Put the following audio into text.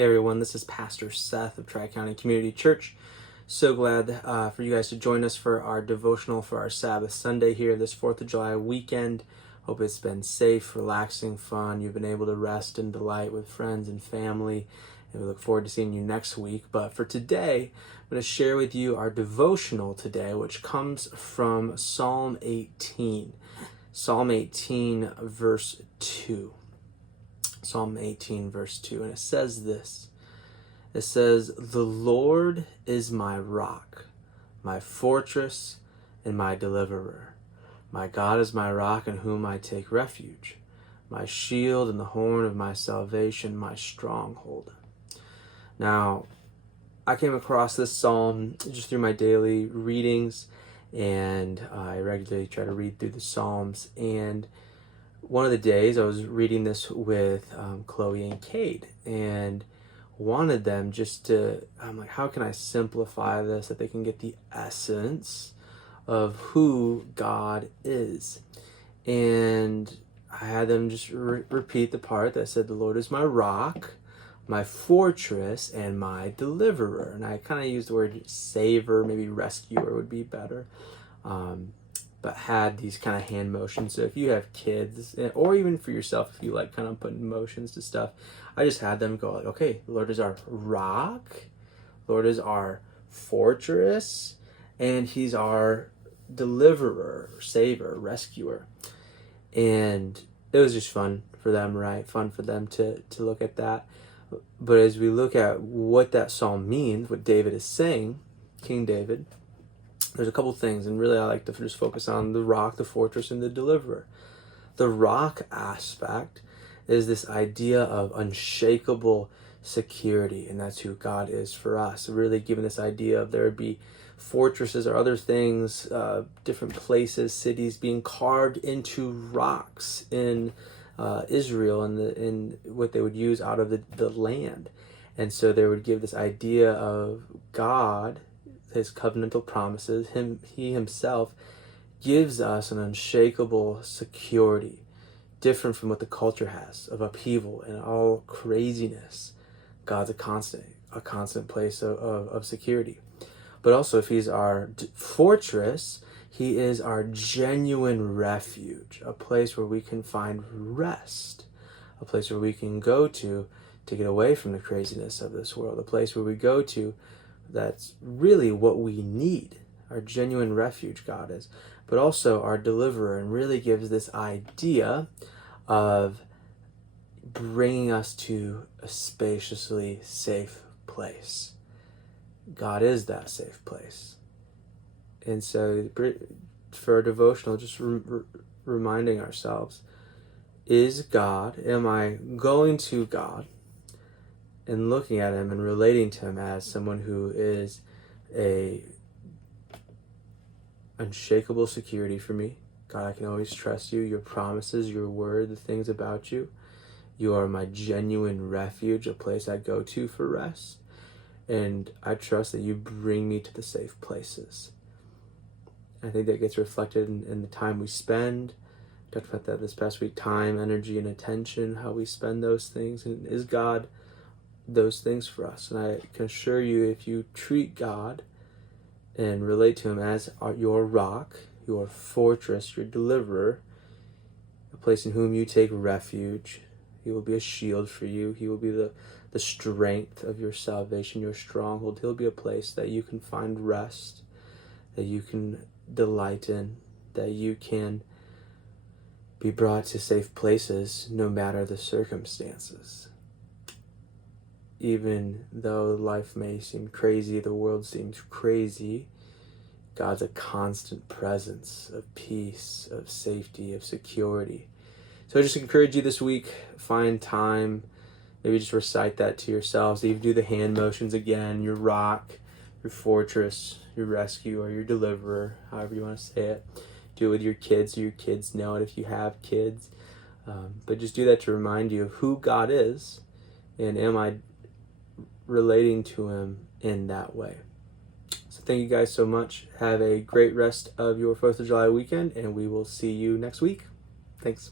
Hey everyone, this is Pastor Seth of Tri-County Community Church. So glad for you guys to join us for our devotional for our Sabbath Sunday here this 4th of July weekend. Hope it's been safe, relaxing, fun. You've been able to rest and delight with friends and family. And we look forward to seeing you next week. But for today, I'm going to share with you our devotional today, which comes from Psalm 18. Psalm 18, verse 2. Psalm 18, verse 2, and it says this. It says, "The Lord is my rock, my fortress, and my deliverer. My God is my rock in whom I take refuge, my shield and the horn of my salvation, my stronghold." Now, I came across this psalm just through my daily readings, and I regularly try to read through the Psalms, and one of the days I was reading this with Chloe and Kate, and wanted them I'm like, how can I simplify this that they can get the essence of who God is? And I had them just repeat the part that said, "The Lord is my rock, my fortress, and my deliverer." And I kind of used the word saver, maybe rescuer would be better. But had these kind of hand motions. So if you have kids, or even for yourself, if you like kind of putting motions to stuff, I just had them go like, okay, the Lord is our rock, Lord is our fortress, and He's our deliverer, saver, rescuer. And it was just fun for them, right? Fun for them to look at that. But as we look at what that psalm means, what David is saying, King David, there's a couple things, and really I like to just focus on the rock, the fortress, and the deliverer. The rock aspect is this idea of unshakable security, and that's who God is for us. Really giving this idea of there would be fortresses or other things, different places, cities being carved into rocks in Israel, and in what they would use out of the land. And so they would give this idea of God, His covenantal promises. He Himself gives us an unshakable security, different from what the culture has of upheaval and all craziness. God's a constant place of security. But also, if He's our fortress, He is our genuine refuge, a place where we can find rest, a place where we can go to get away from the craziness of this world, a place where we go to that's really what we need. Our genuine refuge, God is, but also our deliverer, and really gives this idea of bringing us to a spaciously safe place. God is that safe place. And so for our devotional, just reminding ourselves, am I going to God and looking at Him and relating to Him as someone who is a unshakable security for me? God, I can always trust You, Your promises, Your word, the things about You. You are my genuine refuge, a place I go to for rest. And I trust that You bring me to the safe places. I think that gets reflected in the time we spend. We talked about that this past week, time, energy, and attention, how we spend those things. And is God those things for us? And I can assure you, if you treat God and relate to Him as your rock, your fortress, your deliverer, a place in whom you take refuge, He will be a shield for you. He will be the strength of your salvation, your stronghold. He'll be a place that you can find rest, that you can delight in, that you can be brought to safe places no matter the circumstances. Even though life may seem crazy, the world seems crazy, God's a constant presence of peace, of safety, of security. So I just encourage you this week, find time, maybe just recite that to yourselves. Even do the hand motions again, your rock, your fortress, your rescue, or your deliverer, however you want to say it. Do it with your kids, so your kids know it if you have kids. But just do that to remind you of who God is, and am I relating to Him in that way. So thank you guys so much. Have a great rest of your 4th of July weekend, and we will see you next week. Thanks.